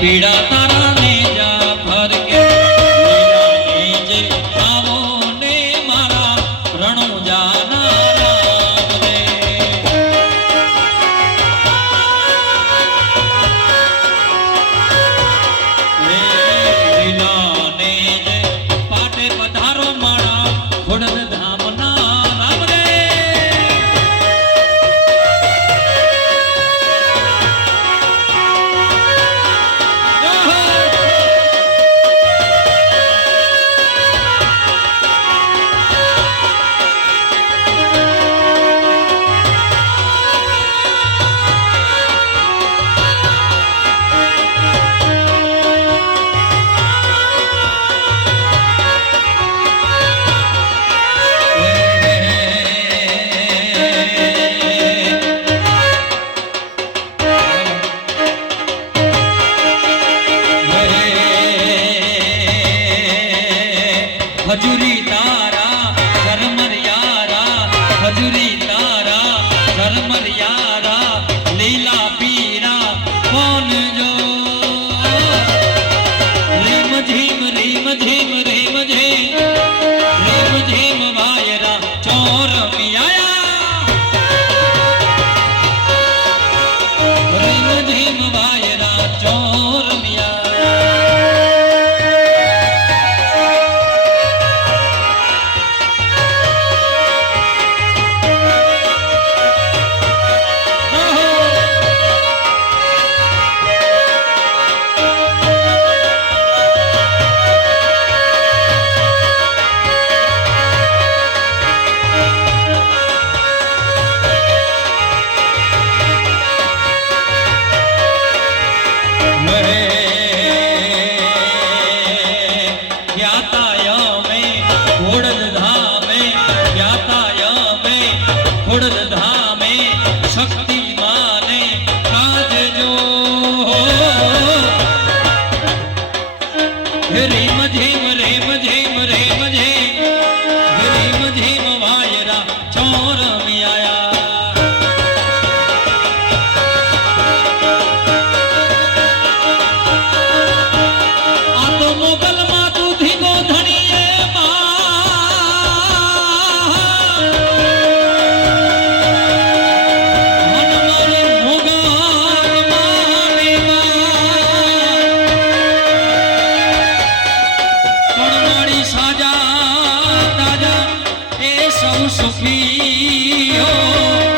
पीड़ा আমার ইয়ারা sos míos.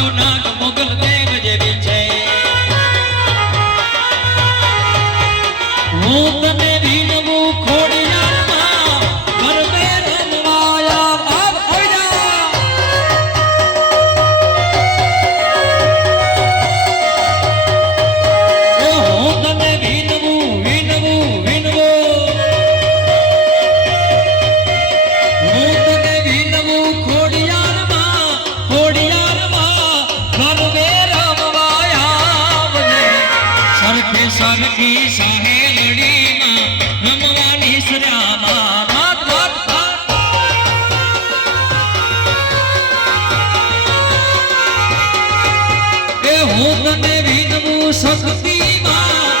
করুণা સરખી સાહેલડીમાં રમવાની સરામાં ભાત ભાત ભાત એ હું તને વિનવું શક્તિમાં